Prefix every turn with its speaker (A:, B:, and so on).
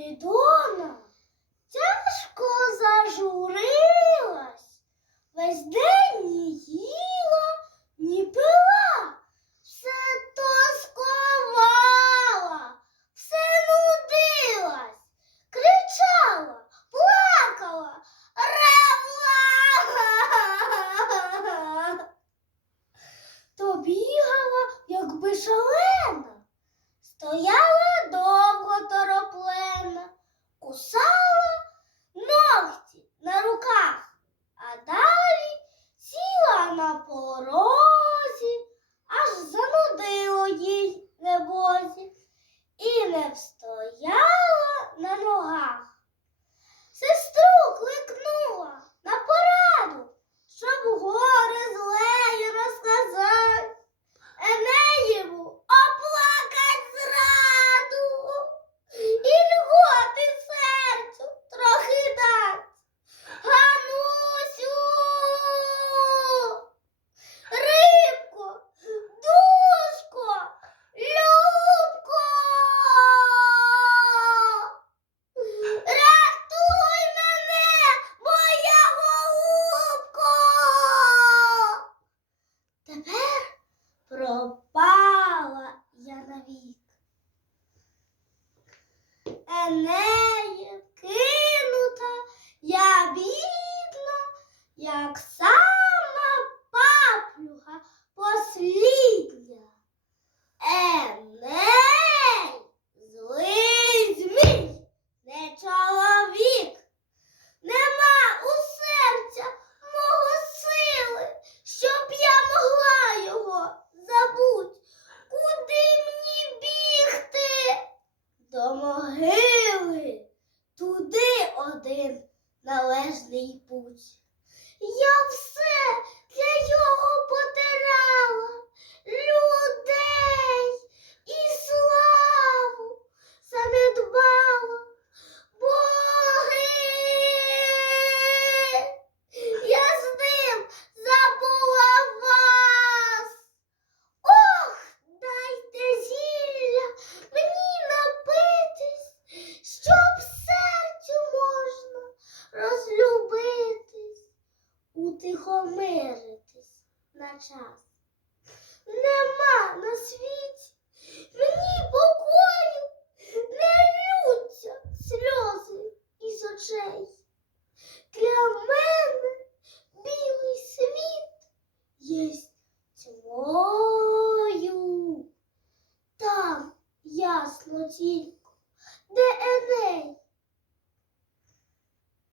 A: Посейдона тяжко зажурилась, весь день ні їла, ні пила, все тоскувала, все нудилась, кричала, плакала, ревла. То бігала, якби шалена, стояла. чоловік. Енеєм кинута, я бідна, як сама паплюга послід. один належний путь. Я помиритись на час. Нема на світі мені покою, не лються сльози із очей. Для мене білий світ єсть твою. Там ясно тільки, де Еней.